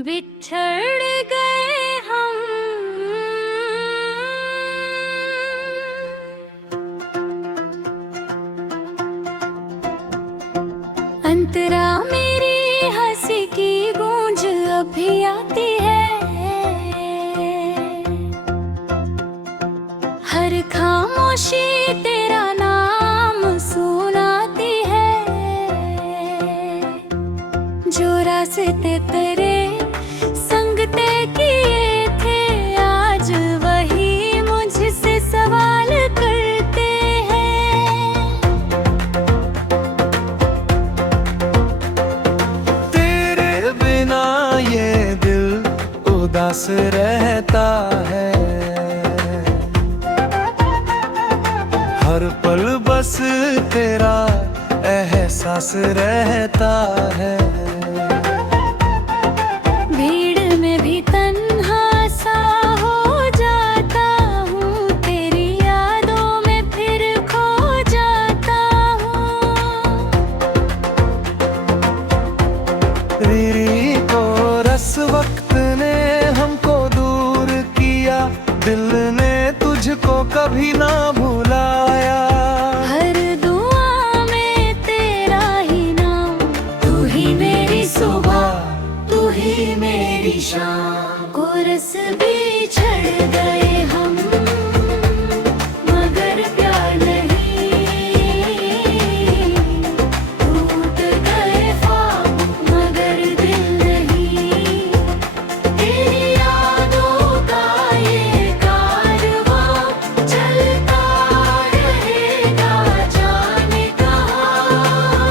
बिछड़ गए हम। अंतरा मेरी हंसी की गूंज अभी आती है, हर खामोशी तेरा नाम सुनाती है। जो रास्ते तेरे संग तय किए थे, आज वही मुझसे सवाल करते हैं। तेरे बिना ये दिल उदास रहता है, हर पल बस तेरा एहसास रहता है। भीड़ में भी तन्हा सा हो जाता हूँ, तेरी यादों में फिर खो जाता हूँ। रीरी को रस वक्त ने हमको दूर किया, दिल ने तुझको कभी ना भुलाया। हर दुआ में तेरा ही नाम, तू ही मेरी सुबह, तू ही मेरी शाम। कोरस बिछड़ गए हम, मगर प्यार नहीं। टूट गए ख्वाब मगर दिल नहीं। तेरी यादों का ये कारवां चलता रहेगा, जाने कहाँ।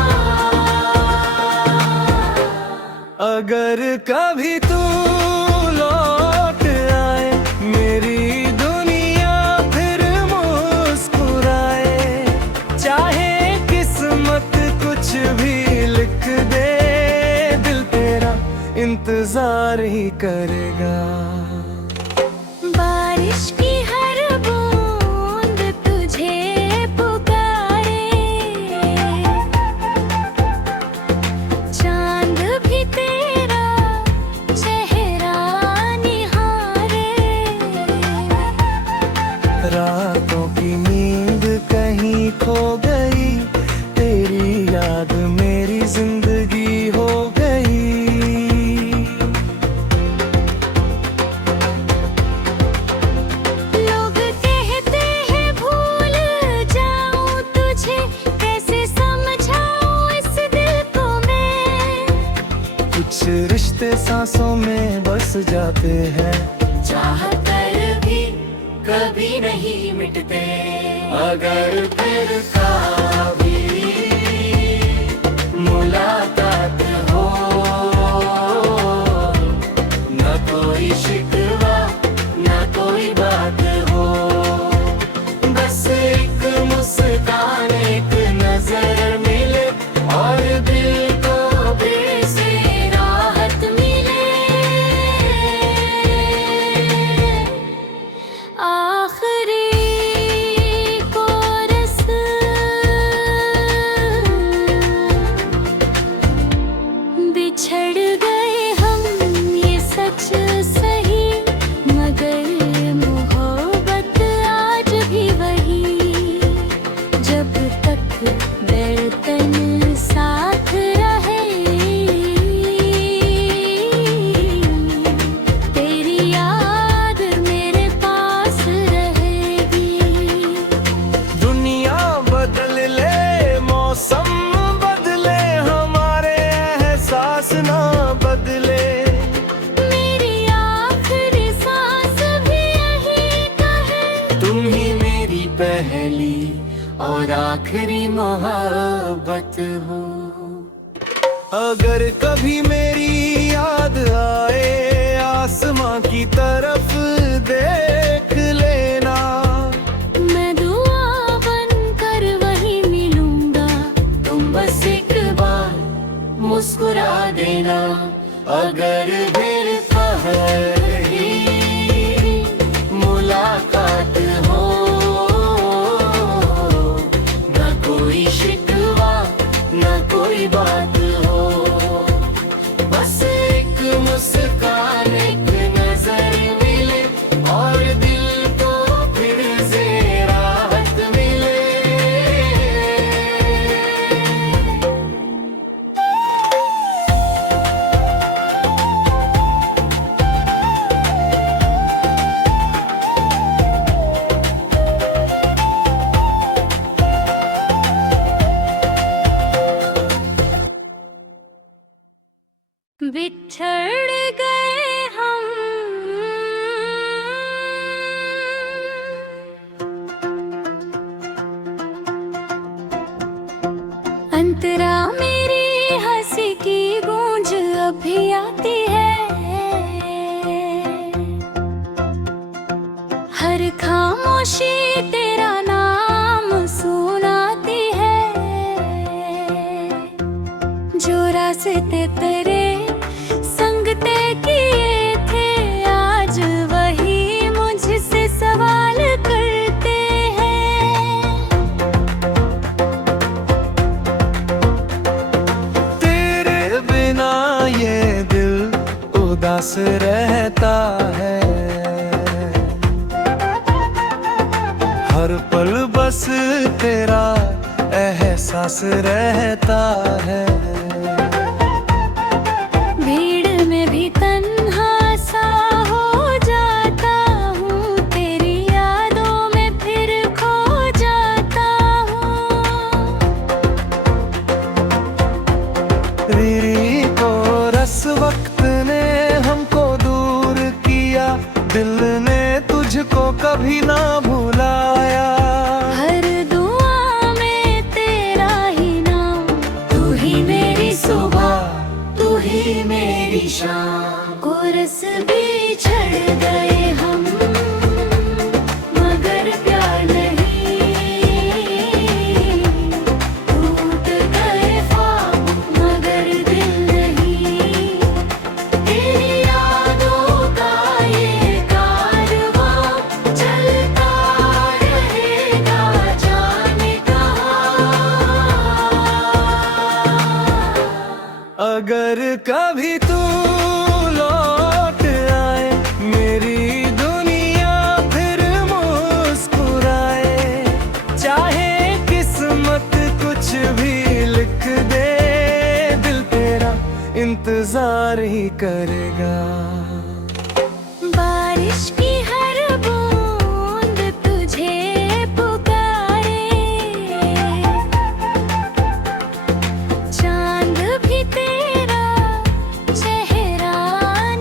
अगर कभी तू लौट आए, मेरी दुनिया फिर मुस्कुराए। चाहे किस्मत कुछ भी लिख दे, दिल तेरा इंतजार ही करेगा। बारिश की हर बूंद तुझे पुकारे, चांद भी तेरा चेहरा निहारे। रातों की नींद कहीं खो गई, तेरी याद मेरी जिंदगी हो गई। लोग कहते हैं भूल जाऊं तुझे, कैसे समझाऊं इस दिल को मैं। कुछ रिश्ते सांसों में बस जाते हैं, चाह कर भी कभी नहीं मिटते। अगर फिर कभी मुलाकात हो, न कोई शिकवा न कोई बात हो। बस एक मुस्कान, एक नजर मिले और दिल को से राहत मिले। आखिरी कोरस बिछड़ गए हम, ये सच सही, मगर मोहब्बत आज भी वही। जब तक धड़कन साथ रहे, तेरी याद मेरे पास रहेगी। दुनिया बदल ले, मौसम बदले, हमारे एहसास ना बदले। मेरी आखिरी सांस भी यही कहे, तुम ही मेरी पहली और आखिरी मोहब्बत हो। अगर कभी मेरी याद आए, आसमां की तरफ देख लेना। मैं दुआ बनकर वही मिलूंगा, तुम बस एक बार मुस्कुरा देना। अगर फिर कहीं मुलाकात हो, न कोई शिकवा न कोई बात हो। बस एक मुस्कान रिश्ते तेरे संग तय किए थे, आज वही मुझसे सवाल करते हैं। तेरे बिना ये दिल उदास रहता है, हर पल बस तेरा एहसास रहता है। भीड़ में भी तन्हा सा हो जाता हूँ, तेरी यादों में फिर खो जाता हूँ। रीरी को रस वक्त ने हमको दूर किया, दिल ने तुझको कभी ना भुलाया। हर दुआ में तेरा ही नाम, तू ही मेरी सुबह, तू ही मेरी शाम। कोरस भी छड़ गए हम, मगर प्यार नहीं। टूट गए ख्वाब मगर दिल नहीं। तेरी यादों का ये कारवां चलता रहेगा, जाने कहाँ। अगर कभी तू लौट आए, मेरी दुनिया फिर मुस्कुराए, चाहे किस्मत कुछ भी लिख दे, दिल तेरा इंतजार ही करेगा। बारिश की हर बूंद तुझे पुकारे, चांद भी तेरा चेहरा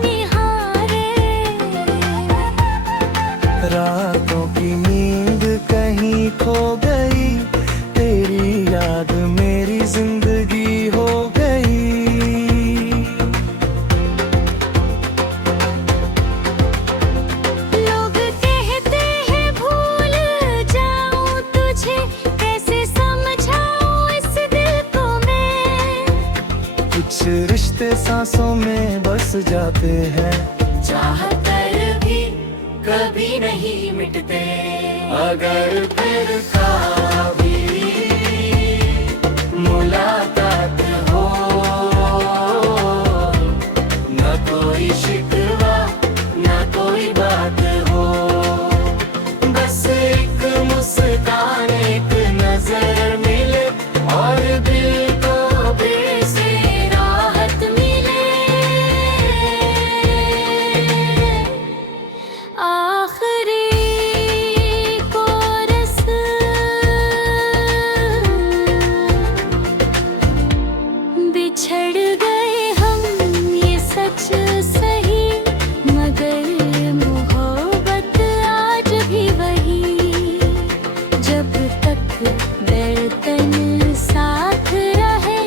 निहारे। रातों की नींद कहीं खो गई, तेरी याद मेरी जिंदगी हो गई। लोग कहते हैं भूल जाऊं तुझे, कैसे समझाऊं इस दिल को मैं। कुछ रिश्ते सांसों में बस जाते हैं, चाहकर भी कभी नहीं मिटते, अगर फिर कभी मुलाकात हो, न कोई शिकवा न कोई बात हो। बस एक मुस्कान एक नजर मिले, और दिल को फिर से राहत मिले। आखिरी कोरस बिछड़ गए हम, ये सच सही, मगर मोहब्बत आज भी वही। जब तक धड़कन साथ रहे,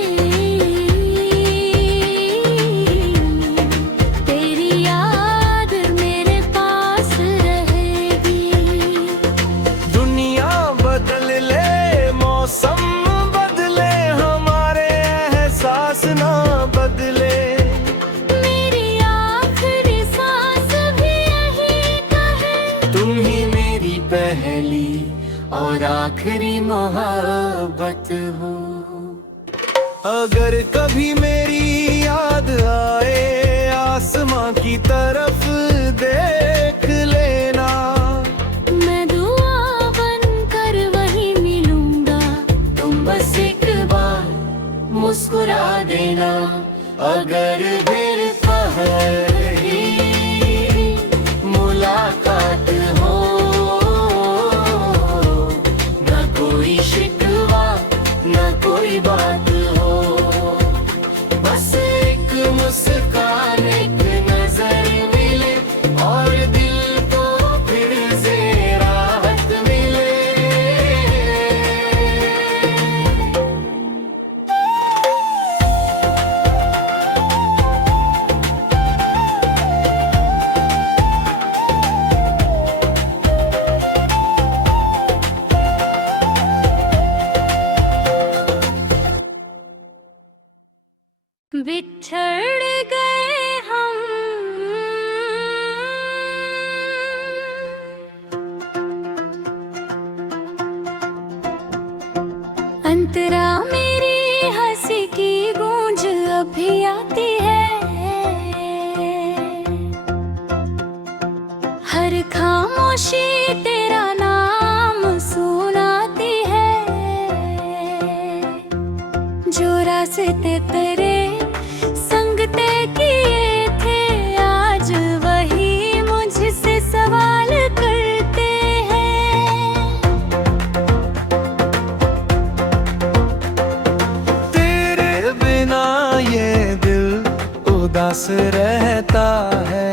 तेरी याद मेरे पास रहेगी। दुनिया बदल ले, मौसम बदले, हमारे एहसास ना बदले। मेरी आखिरी सांस भी यही कहे, तुम ही मेरी पहली और आखिरी मोहब्बत हो। अगर कभी मेरी याद आए, आसमां की तरफ देख लेना। मैं दुआ बनकर वहीं मिलूंगा, तुम बस एक बार मुस्कुरा देना। अगर फिर पहली मुलाकात हो, न कोई शिकवा न कोई बात हो। बस एक मुस्कान एक नजर में अंतरा मेरी हंसी की गूंज अभी आती है, हर खामोशी तेरा नाम सुनाती है। जो रास्ते तेरे संग तय किए थे, आज वही मुझसे सवाल करते हैं। तेरे बिना ये दिल उदास रहता है,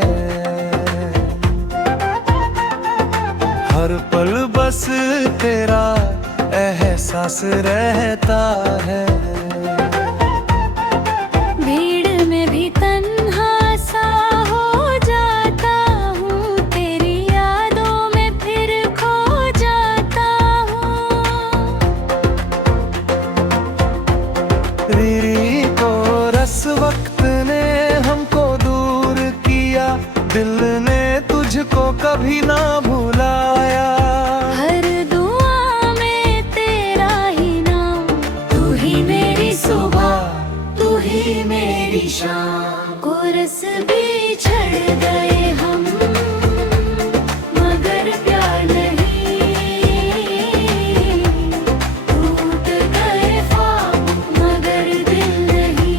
हर पल बस तेरा एहसास रहता है। भीड़ में भी तन्हा सा हो जाता हूँ, तेरी यादों में फिर खो जाता हूँ। रीरी को रस वक्त ने हमको दूर किया, दिल ने तुझको कभी ना भुलाया। हर दुआ में तेरा ही नाम, तू ही मेरी सुबह, तू ही मेरी शाम। कोरस भी छड़ गए हम, मगर प्यार नहीं। टूट गए ख्वाब मगर दिल नहीं।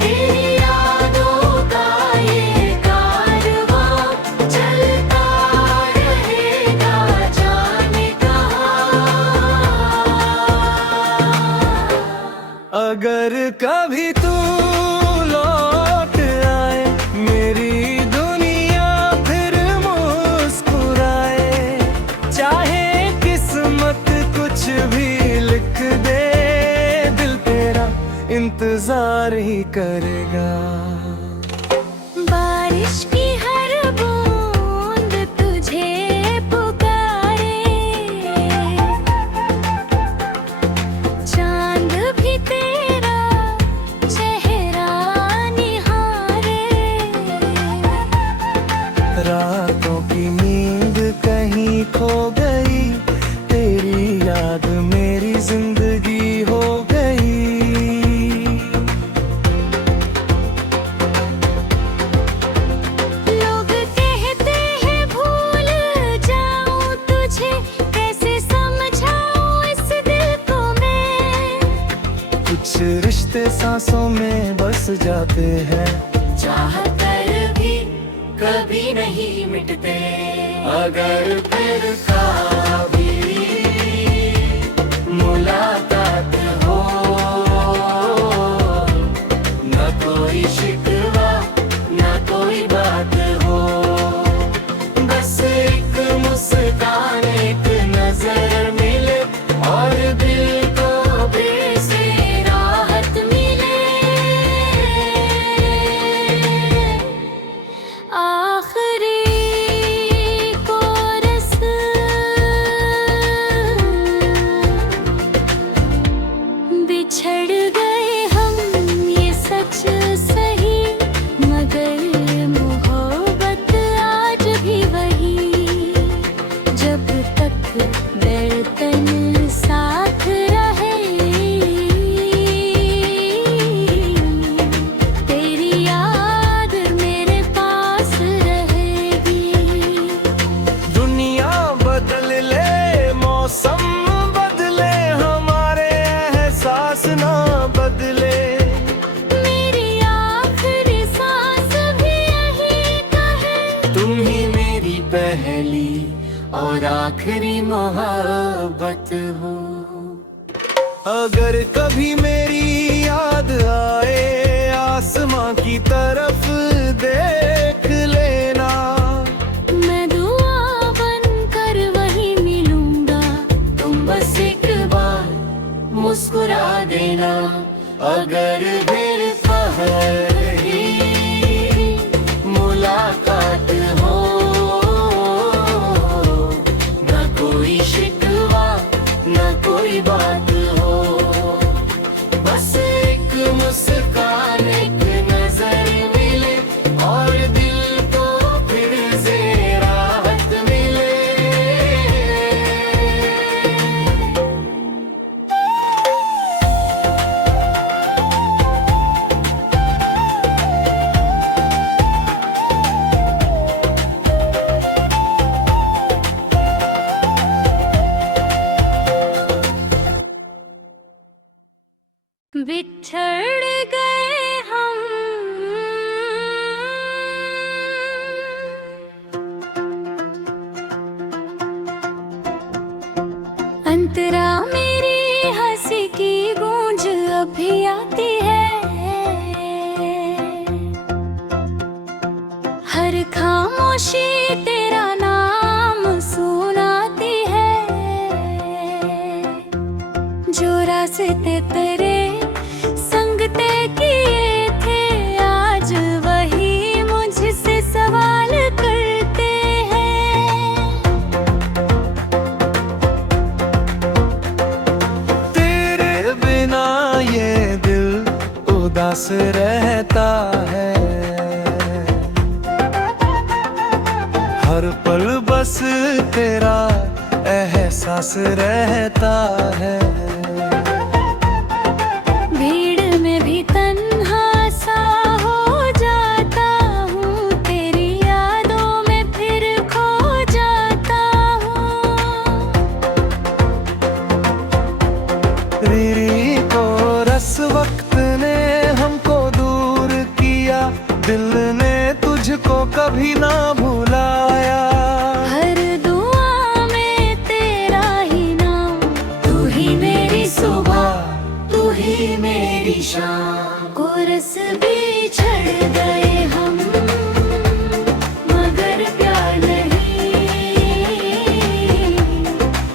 तेरी यादों का ये कारवां चलता रहेगा, जाने कहाँ। अगर कभी तू लौट आए, मेरी दुनिया फिर मुस्कुराए, चाहे किस्मत कुछ भी लिख दे, दिल तेरा इंतजार ही करेगा। बारिश की हर बूंद तुझे पुकारे, चांद भी तेरा चेहरा निहारे। रातों की नींद कहीं खो गई, तेरी याद मेरी जिंदगी हो गई। लोग कहते हैं भूल जाऊं तुझे, कैसे समझाऊं इस दिल को मैं। कुछ रिश्ते सांसों में बस जाते हैं, चाह कर भी कभी नहीं मिटते। अगर फिर कभी मुलाकात हो, न कोई शिकवा न कोई बात हो, बस एक मुस्कान एक नजर मिले और दिल को फिर से राहत मिले। आखिरी कोरस बिछड़ गए हम, ये सच सही, मगर मोहब्बत आज भी वही। जब तक धड़कन साथ रहे, तेरी याद मेरे पास रहेगी। दुनिया बदल ले, मौसम बदले, हमारे एहसास ना बदले। मेरी आखिरी सांस भी यही कहे, तुम ही मेरी पहली और आखिरी मोहब्बत हो। अगर कभी मेरी याद आए, आसमां की तरफ देख लेना। मैं दुआ बनकर वही मिलूंगा, तुम बस एक बार मुस्कुरा देना। अगर फिर कहीं मुलाकात हो, न कोई शिकवा न कोई बात हो, बस एक मुस्कान एक नजर मिले और दिल को फिर से राहत मिले। हर खामोशी तेरा नाम सुनाती है। जो रास्ते तेरे संग तय किए थे, आज वही मुझसे सवाल करते हैं। तेरे बिना ये दिल उदास रहता है। हर पल बस तेरा एहसास रहता है। भीड़ में भी तन्हा सा हो जाता हूँ, तेरी यादों में फिर खो जाता हूँ। रीरी को रस वक्त ने हमको दूर किया, दिल ने तुझको कभी ना भुलाया। हर दुआ में तेरा ही नाम, तू ही मेरी सुबह, तू ही मेरी शाम। कोरस बिछड़ गए हम, मगर प्यार नहीं।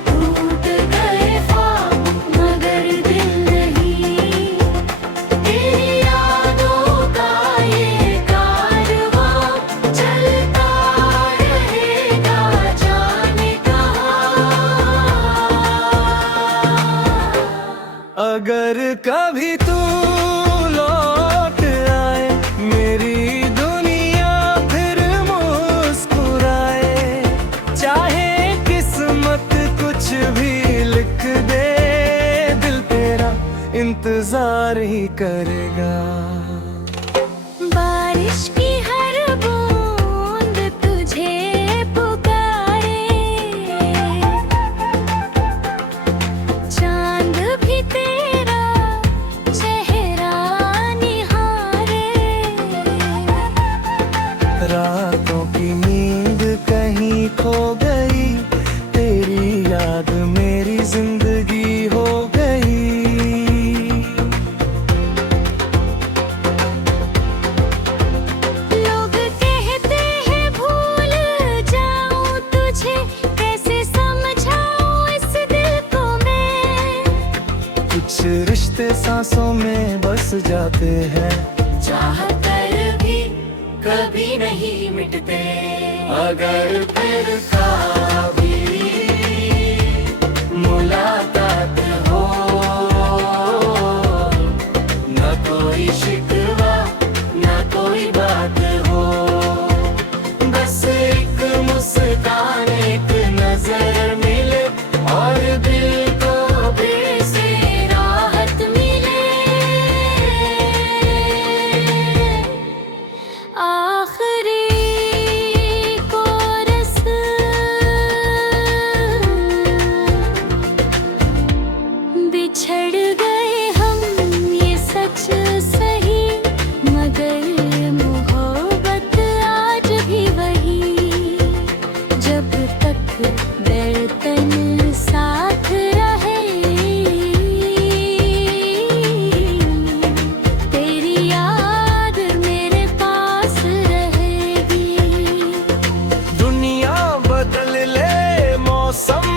टूट गए ख्वाब, मगर दिल नहीं। तेरी यादों का ये कारवां चलता रहेगा, जाने कहाँ। अगर कभी तू लौट आए, मेरी दुनिया फिर मुस्कुराए। चाहे किस्मत कुछ भी लिख दे, दिल तेरा इंतजार ही करेगा। बारिश की हर बूंद तुझे पुकारे, चांद भी तेरा चेहरा निहारे। रातों की नींद कहीं खो गई, तेरी याद मेरी जिंदगी हो गई। लोग कहते हैं भूल जाऊं तुझे, कैसे समझाऊं इस दिल को मैं। कुछ रिश्ते सांसों में बस जाते हैं, चाह कर भी कभी नहीं मिटते। अगर फिर कभी मुलाकात हो, न कोई शिकवा न कोई बात हो। बस एक मुस्कान, एक नजर मिले और दिल को फिर से राहत मिले। आखिरी कोरस, बिछड़ गए हम ये सच सही, मगर मोहब्बत आज भी वही। जब तक धड़कन साथ रहे, तेरी याद मेरे पास रहेगी। दुनिया बदल ले, मौसम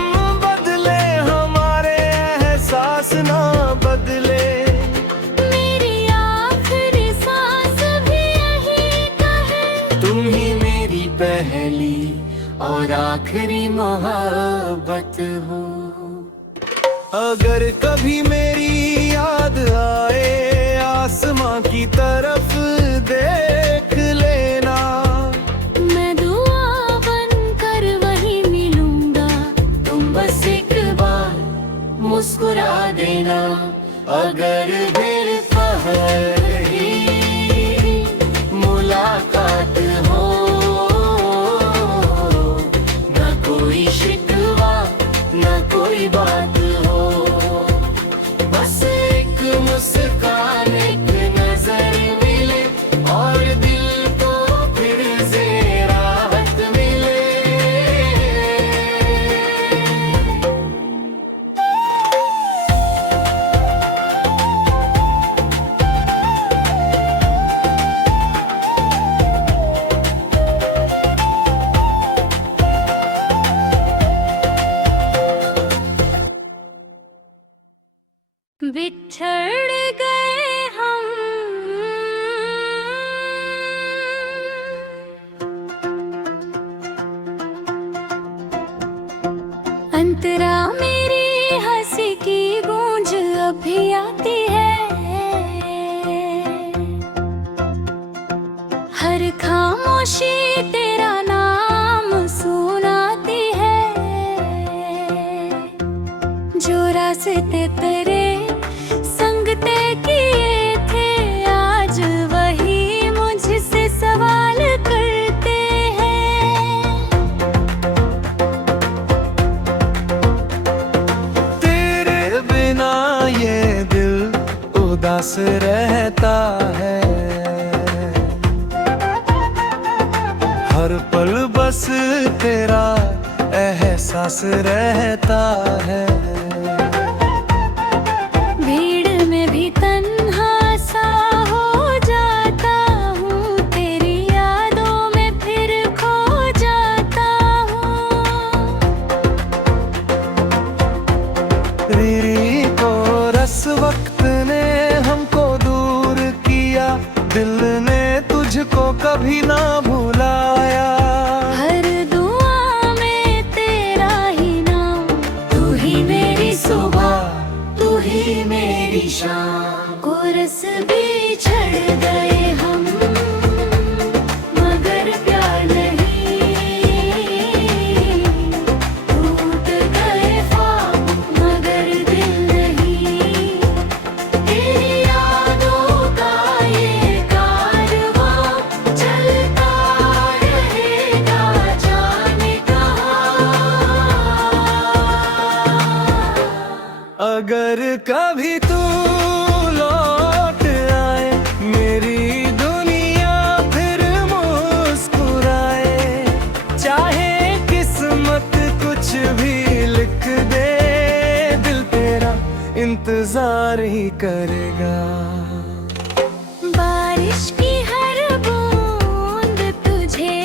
बदले, हमारे एहसास ना बदले। मेरी आखिरी सांस भी यही कहे, तुम ही मेरी पहली और आखिरी मोहब्बत हो। अगर कभी मेरी याद आए, आसमां की तरफ देख लेना। मैं दुआ बनकर वही मिलूंगा, तुम बस एक बार मुस्कुरा देना। अगर फिर पहर ही मुलाकात हो, न कोई शिकवा न कोई बात हो। बस एक मुस्कान, एक नजर मिले और दिल को फिर से राहत मिले। अंतरा मेरी हंसी की गूंज अभी आती है, हर खामोशी तेरा नाम सुनाती है। जो रास्ते तेरे संग तय किए थे, आज वही मुझसे सवाल करते हैं। तेरे बिना ये दिल उदास रहता है, हर पल बस तेरा एहसास रहता है। भीड़ में भी तन्हा सा हो जाता हूँ, तेरी यादों में फिर खो जाता हूँ। रीरी को रस वक्त ने हमको दूर किया, दिल ने तुझको कभी ना भुलाया। हर दुआ में तेरा ही नाम, तू ही मेरी सुबह, तू ही मेरी शाम। कोरस बिछड़ गए हम, मगर प्यार नहीं। टूट गए ख्वाब, मगर दिल नहीं। तेरी यादों का ये कारवां चलता रहेगा, जाने कहाँ। अगर कभी तू लौट आए, मेरी दुनिया फिर मुस्कुराए, चाहे किस्मत कुछ भी लिख दे, दिल तेरा इंतजार ही करेगा। बारिश की हर बूंद तुझे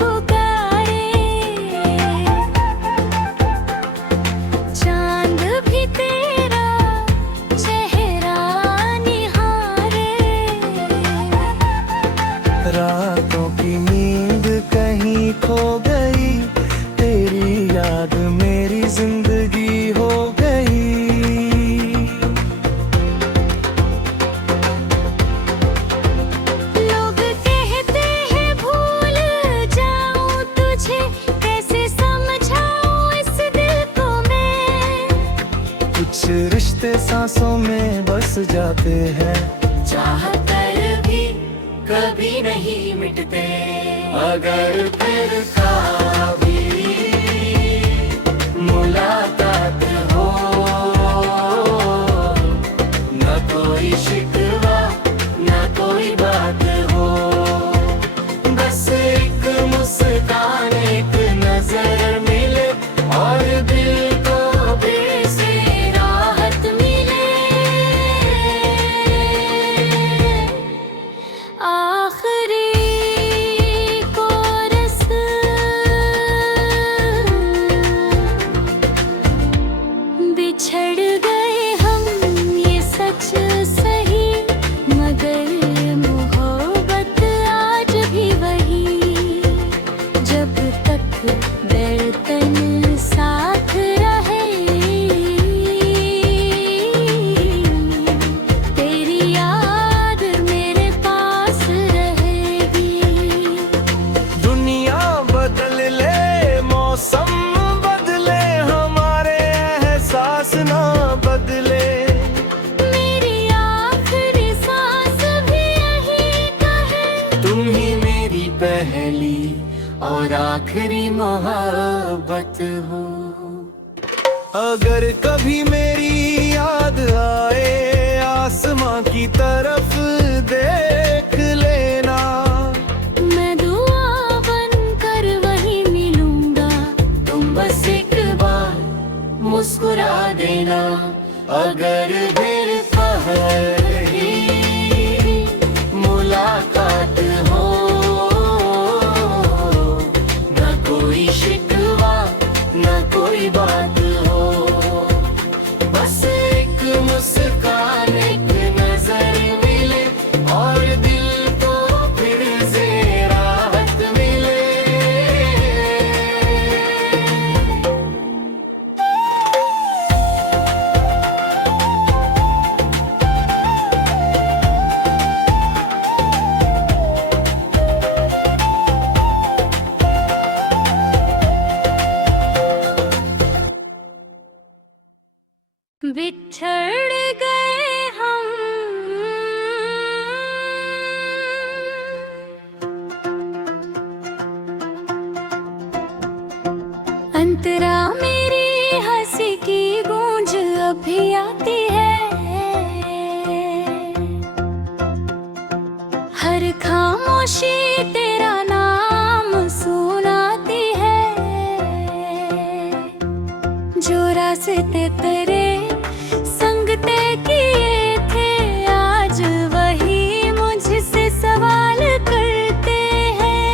पुकारे, चांद भी तेरा चेहरा निहारे। रातों की नींद कहीं खो गई, तेरी याद मेरी जिंदगी हो गई। लोग कहते हैं भूल जाऊं तुझे, कैसे समझाऊं इस दिल को मैं। कुछ रिश्ते सांसों में बस जाते हैं, चाह कर भी कभी नहीं मिटते। अगर फिर कभी मुलाकात हो, न कोई शिकवा न कोई बात हो, बस एक मुस्कान एक नजर मिले, और दिल को फिर से राहत मिले। आखिरी कोरस बिछड़ गए हम, ये सच सही, मगर मोहब्बत आज भी वही। जब तक धड़कन साथ रहे, तेरी याद मेरे पास रहेगी। दुनिया बदल ले, मौसम बदले, हमारे एहसास ना बदले। मेरी आखिरी सांस भी यही कहे, तुम ही मेरी पहली और आखिरी मोहब्बत हो। अगर कभी मेरी याद आए, आसमां की तरफ देख लेना। मैं दुआ बनकर वहीं मिलूंगा, तुम बस एक बार मुस्कुरा देना। अगर फिर पहली मुलाकात हो, न कोई शिकवा न कोई बात हो, बस एक मुस्कान एक नजर मिले, और दिल को फिर से राहत मिले। बिछड़ गए हम। अंतरा मेरी हंसी की गूंज अभी आती है, हर खामोशी तेरा नाम सुनाती है। जो रास्ते तेरे संग तय किए थे, आज वही मुझसे सवाल करते हैं।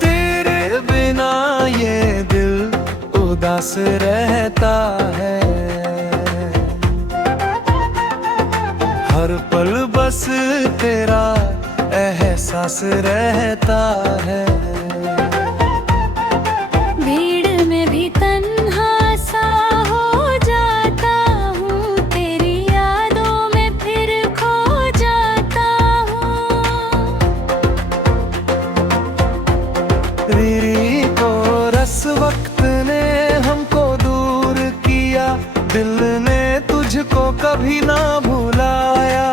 तेरे बिना ये दिल उदास रहता है, हर पल बस तेरा एहसास रहता है। भीड़ में भी तन्हा सा हो जाता हूँ, तेरी यादों में फिर खो जाता हूँ। रीरी को रस वक्त ने हमको दूर किया, दिल ने तुझको कभी ना भुलाया।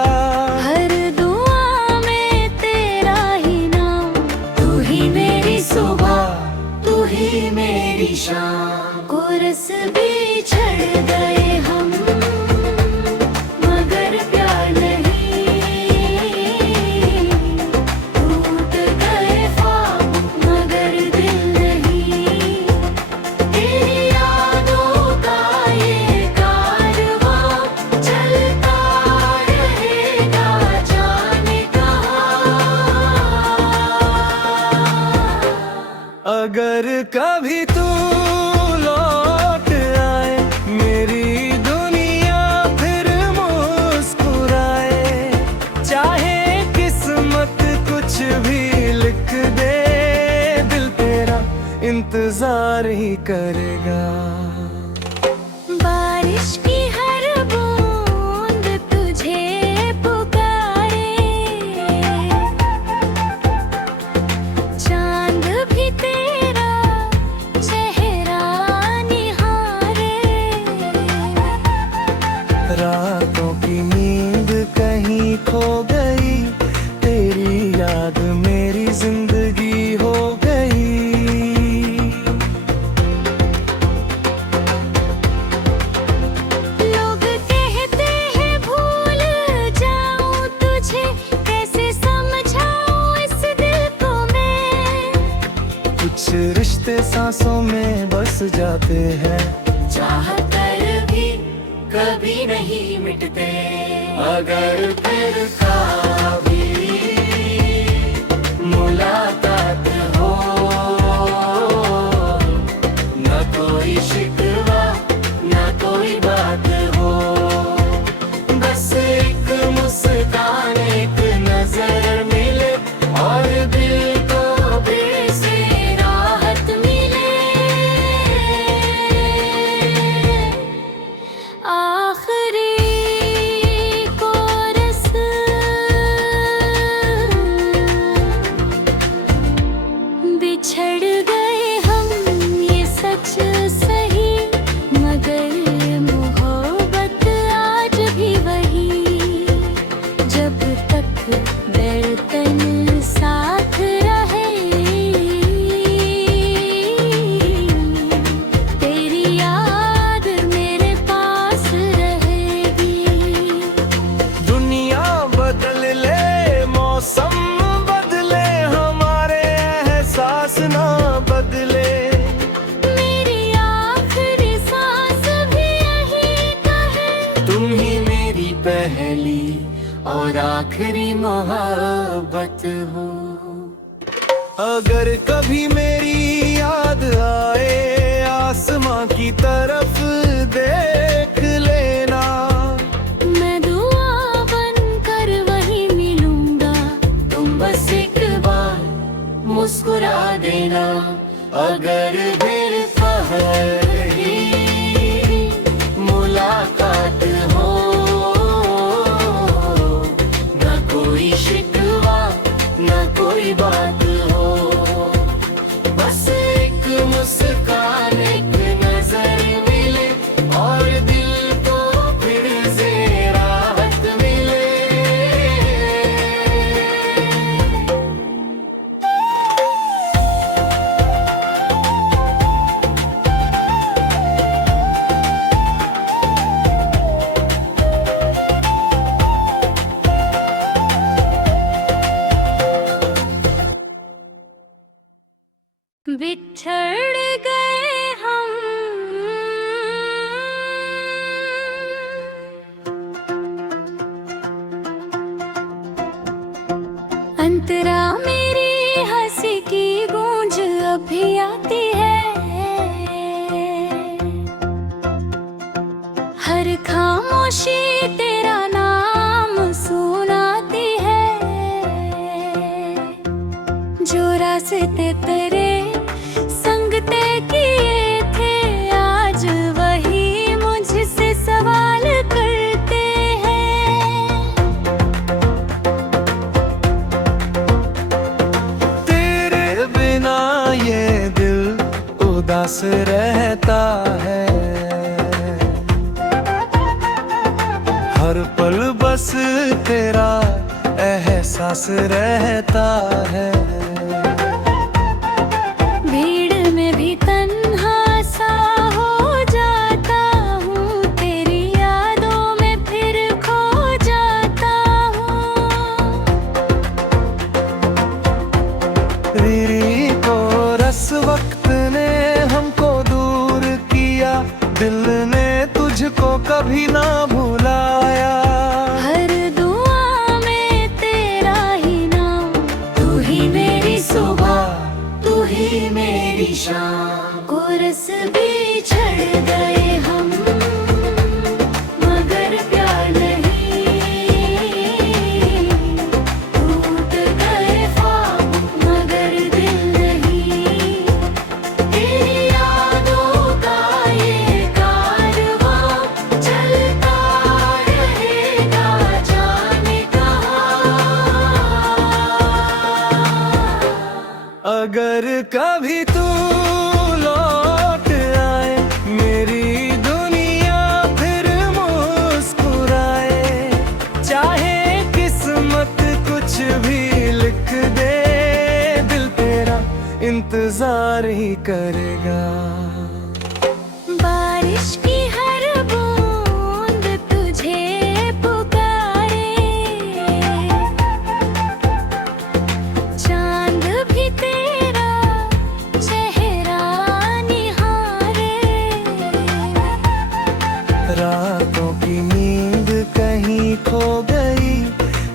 हर दुआ में तेरा ही नाम, तू ही मेरी सुबह, तू ही मेरी शाम। कोरस बिछड़ गए हम, मगर प्यार नहीं। टूट गए ख्वाब, मगर दिल नहीं। तेरी यादों का ये कारवां चलता रहेगा, जाने कहाँ। अगर कभी तू लौट आए, मेरी दुनिया फिर मुस्कुराए। चाहे किस्मत कुछ भी लिख दे, दिल तेरा इंतजार ही करेगा। बारिश की हर बूंद तुझे पुकारे, चांद भी तेरा चेहरा निहारे। रातों की नींद कहीं खो गई, तेरी याद मेरी जिंदगी हो गई। लोग कहते हैं भूल जाऊं तुझे, कैसे समझाऊं इस दिल को मैं। कुछ रिश्ते सांसों में बस जाते हैं, चाह कर भी कभी नहीं मिटते। अगर फिर कभी मुलाकात हो, न कोई शिकवा न कोई बात हो। बस एक मुस्कान, एक नजर मिले और दिल को से राहत मिले। आखिरी कोरस बिछड़ गए हम, ये सच सही, मगर मोहब्बत आज भी वही। जब तक धड़कन साथ रहे, तेरी याद मेरे पास रहेगी। दुनिया बदल ले, मौसम बदले, हमारे एहसास ना बदले। मेरी आखिरी सांस भी यही कहे, तुम ही मेरी पहली और आखिरी मोहब्बत हो। अगर कभी मेरी याद आए, आसमां की तरफ देख लेना। मैं दुआ बनकर वही मिलूंगा, तुम बस एक बार मुस्कुरा देना। अगर फिर कहीं मुलाकात हो, न कोई शिकवा न कोई बात हो। बस एक मुस्कान बिछड़ गए हम। अंतरा मेरी हंसी की गूंज अभी आती है, हर खामोशी तेरा नाम सुनाती है। जो रास्ते तेरे संग तय किए थे, आज वही मुझसे सवाल करते हैं। तेरे बिना ये दिल उदास रहता है, हर पल बस तेरा एहसास रहता है। भीड़ में भी तन्हा सा हो जाता हूँ, तेरी यादों में फिर खो जाता हूँ। रीरी को रस वक्त ने हमको दूर किया, दिल ने तुझको कभी ना भुलाया। हर दुआ में तेरा ही नाम, तू ही मेरी सुबह, तू ही मेरी शाम। कोरस बिछड़ गए हम, मगर प्यार नहीं। टूट गए ख्वाब, मगर दिल नहीं। तेरी यादों का ये कारवां चलता रहेगा, जाने कहाँ। अगर कभी तू लौट आए, मेरी दुनिया फिर मुस्कुराए। चाहे किस्मत कुछ भी लिख दे, दिल तेरा इंतजार ही करेगा। बारिश की हर बूंद तुझे पुकारे, चांद भी तेरा चेहरा निहारे। रातों की नींद कहीं खो गई,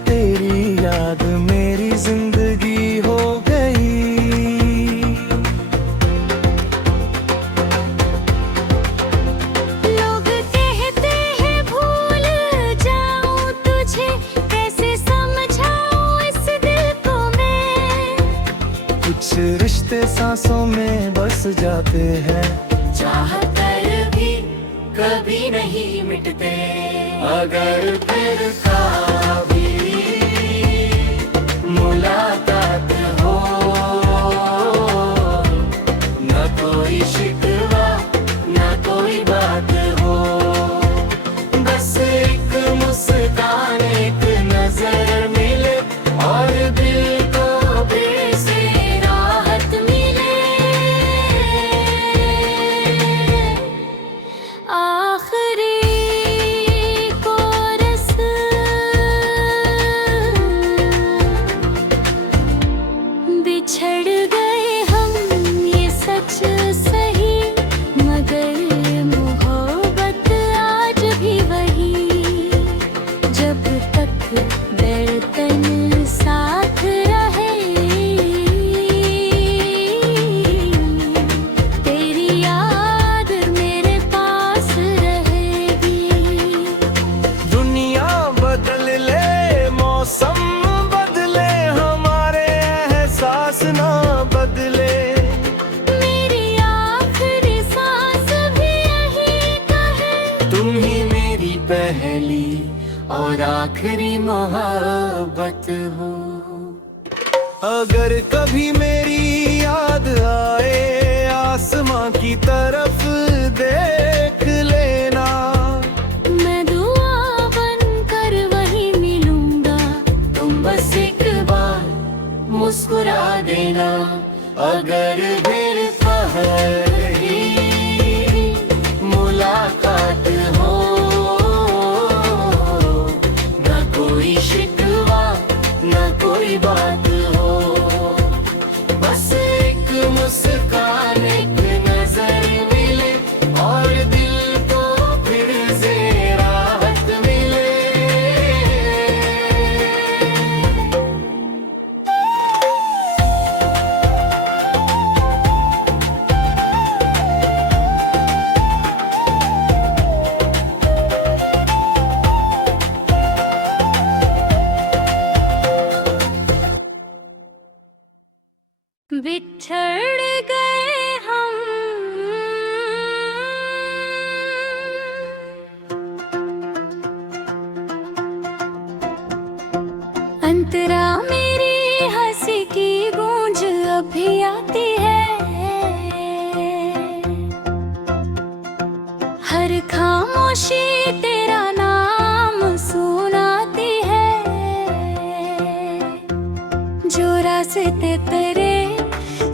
तेरी याद मेरी जिंदगी हो गई। लोग कहते हैं भूल जाऊं तुझे, कैसे समझाऊं इस दिल को मैं। कुछ रिश्ते सांसों में बस जाते हैं, चाह कर भी कभी नहीं मिटते। अगर फिर कभी मुलाकात हो, न कोई शिकवा न कोई बात हो। बस एक मुस्कान, एक नजर मिले और दिल को फिर से राहत मिले। आखिरी कोरस, बिछड़ गए हम ये सच सही, मगर मोहब्बत आज भी वही। जब तक धड़कन साथ रहे, तेरी याद मेरे पास रहेगी। दुनिया बदल ले, मौसम बदले, हमारे एहसास ना बदले। मेरी आखिरी सांस भी यही कहे, तुम ही मेरी पहली और आखिरी मोहब्बत हो। अगर कभी मेरी याद आए, आसमां की तरफ देख लेना। मैं दुआ बनकर वही मिलूंगा, तुम बस एक बार मुस्कुरा देना। अगर फिर पहर ही मुलाकात हो, न कोई शिकवा न कोई बात हो। बस एक मुस्कान बिछड़ गए हम। अंतरा मेरी हंसी की गूंज अभी आती है, हर खामोशी तेरा नाम सुनाती है। जो रास्ते तेरे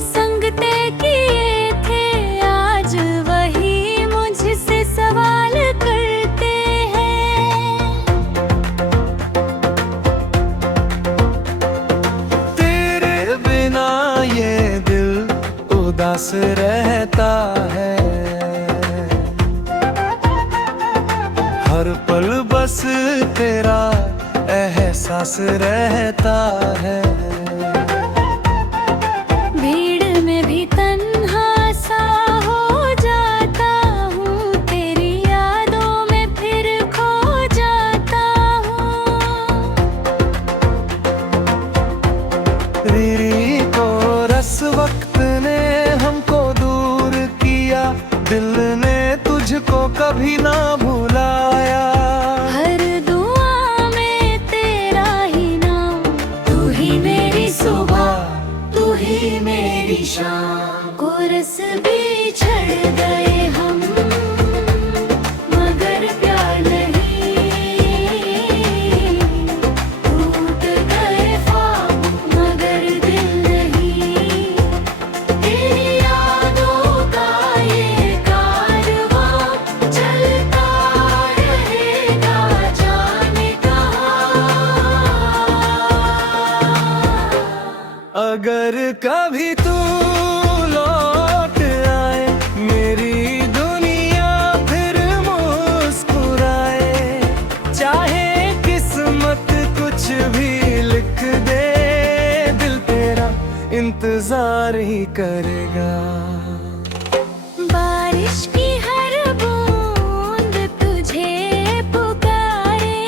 संग तय किए थे, आज वही मुझसे सवाल करते हैं। तेरे बिना ये दिल उदास रहता है, हर पल बस तेरा एहसास रहता है। भीड़ में भी तन्हा सा हो जाता हूँ, तेरी यादों में फिर खो जाता हूँ। रीरी को रस वक्त ने हमको दूर किया, दिल ने तुझको कभी ना भुलाया। हर दुआ में तेरा ही नाम, तू ही मेरी सुबह, तू ही मेरी शाम। कोरस बिछड़ गए हम, मगर प्यार नहीं। टूट गए ख्वाब मगर दिल नहीं। तेरी यादों का ये कारवां चलता रहेगा, जाने कहाँ। अगर कभी तू लौट आए, मेरी दुनिया फिर मुस्कुराए। चाहे किस्मत कुछ भी लिख दे, दिल तेरा इंतजार ही करेगा। बारिश की हर बूंद तुझे पुकारे,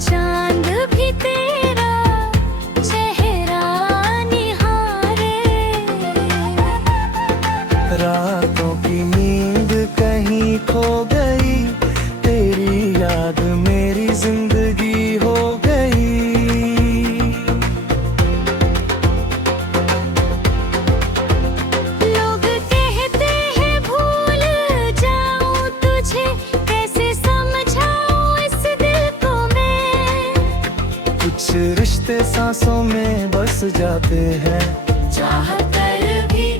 चांद भी तेरा चेहरा निहारे। रातों की नींद कहीं खो गई, तेरी याद मेरी जिंदगी हो गई। लोग कहते हैं भूल जाऊं तुझे, कैसे समझाऊं इस दिल को मैं। कुछ रिश्ते सांसों में बस जाते हैं, चाह कर भी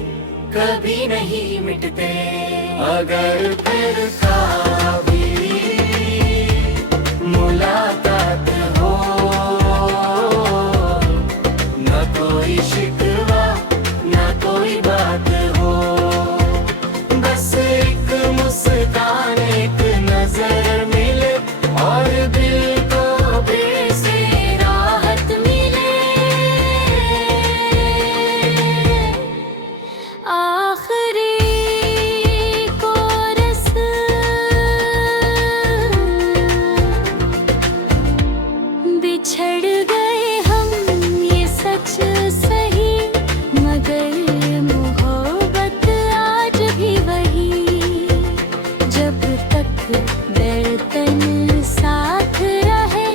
कभी नहीं मिटते। अगर फिर कभी मुलाकात हो, न कोई शिकवा न कोई बात हो। बस एक मुस्कान, एक नजर मिले और दिल को फिर से राहत मिले। आखिरी कोरस बिछड़ गए हम, ये सच सही, मगर मोहब्बत आज भी वही। जब तक धड़कन साथ रहे,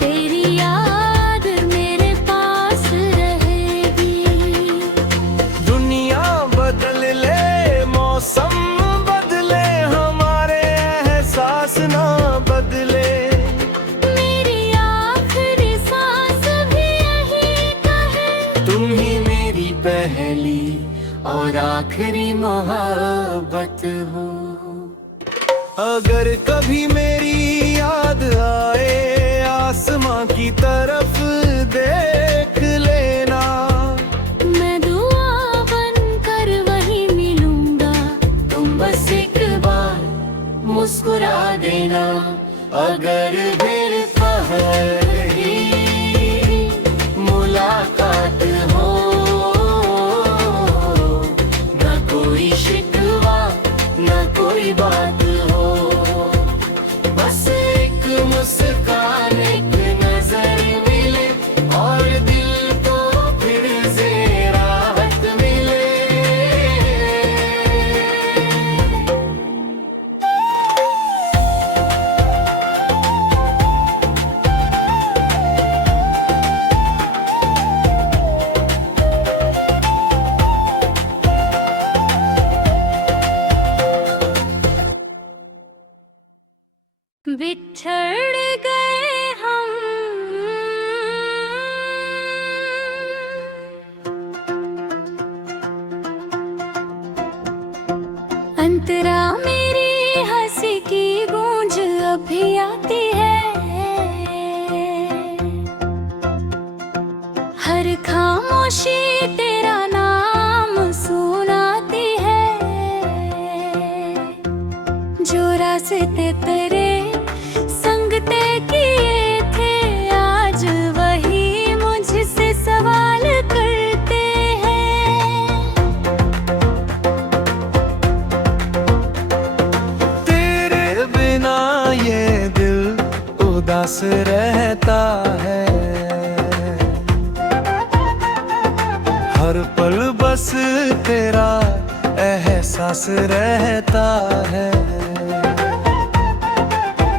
तेरी याद मेरे पास रहेगी। दुनिया बदल ले, मौसम बदले, हमारे एहसास ना बदले। मेरी आखिरी सांस भी यही कहे, तुम ही मेरी पहली और आखिरी मोहब्बत हो। अगर कभी मेरी याद आए, आसमां की तरफ देख लेना। मैं दुआ बनकर वही मिलूंगा, तुम बस एक बार मुस्कुरा देना। अगर फिर कहीं मुलाकात हो, न कोई शिकवा न कोई बात हो। बस एक मुस्कान बिछड़ गए हम। अंतरा मेरी हंसी की गूंज अभी आती है, हर खामोशी तेरा नाम सुनाती है। जो रास्ते तेरे संग तय किए थे, आज वही मुझसे सवाल करते हैं। तेरे बिना ये दिल उदास रहता है, हर पल बस तेरा एहसास रहता है।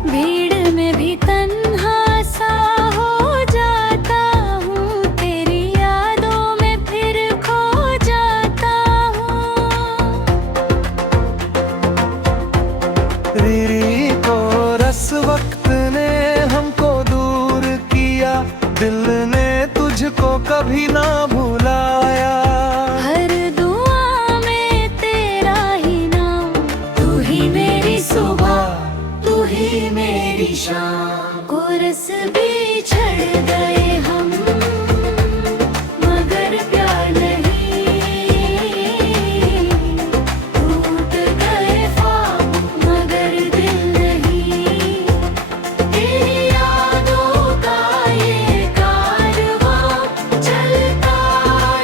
भीड़ में भी तन्हा सा हो जाता हूँ, तेरी यादों में फिर खो जाता हूँ। रीरी को रस वक्त ने हमको दूर किया, दिल ने तुझको कभी ना भुलाया। हर दुआ में तेरा ही नाम, तू ही मेरी सुबह, तू ही मेरी शाम। कोरस बिछड़ गए हम, मगर प्यार नहीं। टूट गए ख्वाब मगर दिल नहीं। तेरी यादों का ये कारवां चलता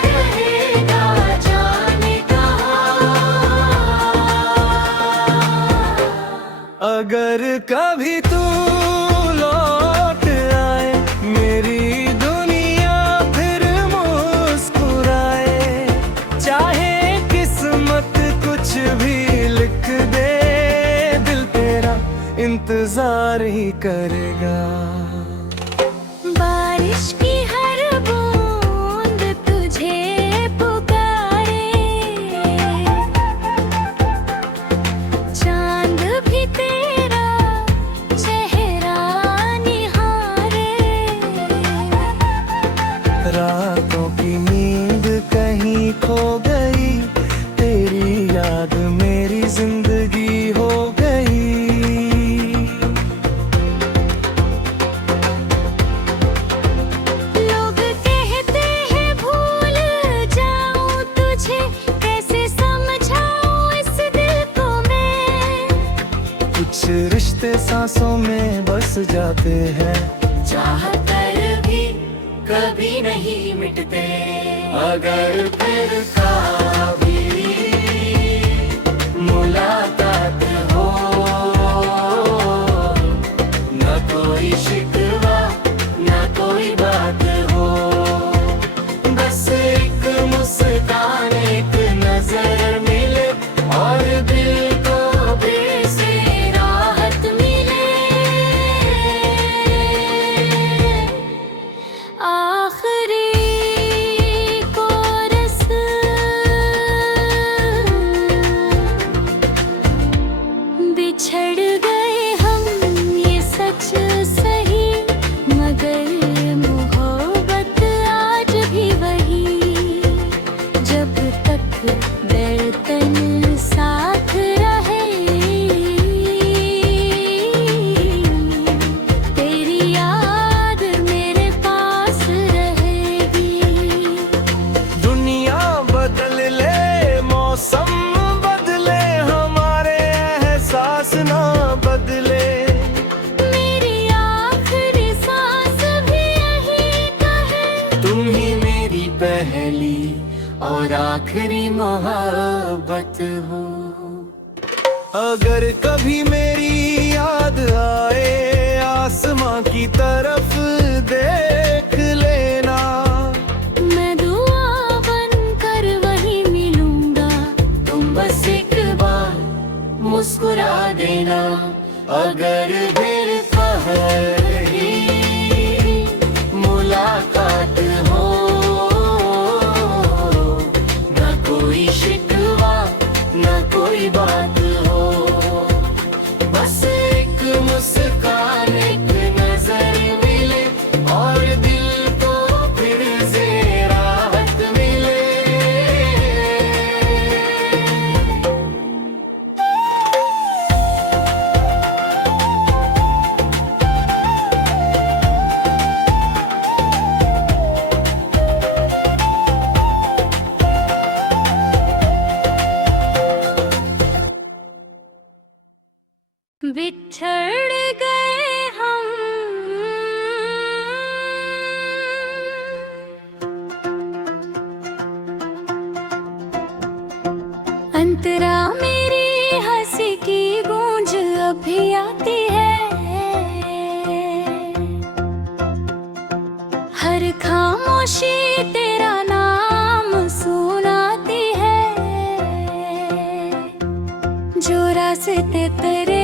रहेगा, जाने कहाँ। अगर कभी तू लौट आए, मेरी दुनिया फिर मुस्कुराए, चाहे किस्मत कुछ भी लिख दे, दिल तेरा इंतजार ही करेगा। बारिश की हर बूंद तुझे पुकारे, चांद भी तेरा चेहरा निहारे। रातों की नींद कहीं खो गई, तेरी याद मेरी जिंदगी हो गई। लोग कहते हैं भूल जाऊं तुझे, कैसे समझाऊं इस दिल को मैं। कुछ रिश्ते सांसों में बस जाते हैं, चाह कर भी कभी नहीं मिटते। अगर फिर कभी मुलाकात हो, न कोई शिकवा न कोई बात हो, बस एक मुस्कान एक नजर मिले, और दिल को फिर से राहत मिले। आखिरी कोरस बिछड़ गए हम, ये सच सही, मगर मोहब्बत आज भी वही। जब तक धड़कन साथ रहे, तेरी याद मेरे पास रहेगी। दुनिया बदल ले, मौसम बदले, हमारे एहसास ना बदले। मेरी आखिरी सांस भी यही कहे, तुम ही मेरी पहली और आखिरी मोहब्बत हो। अगर कभी मेरी याद आए, आसमां की तरफ देख लेना, मैं दुआ बनकर वही मिलूंगा। तुम बस एक बार मुस्कुरा देना। अगर फिर कहीं मुलाकात हो, न कोई शिकवा न कोई बात हो, बस एक मुस्कान बिछड़ गए हम, अंतरा मेरी हंसी की गूंज अभी आती है, हर खामोशी तेरा नाम सुनाती है, जो रास्ते तेरे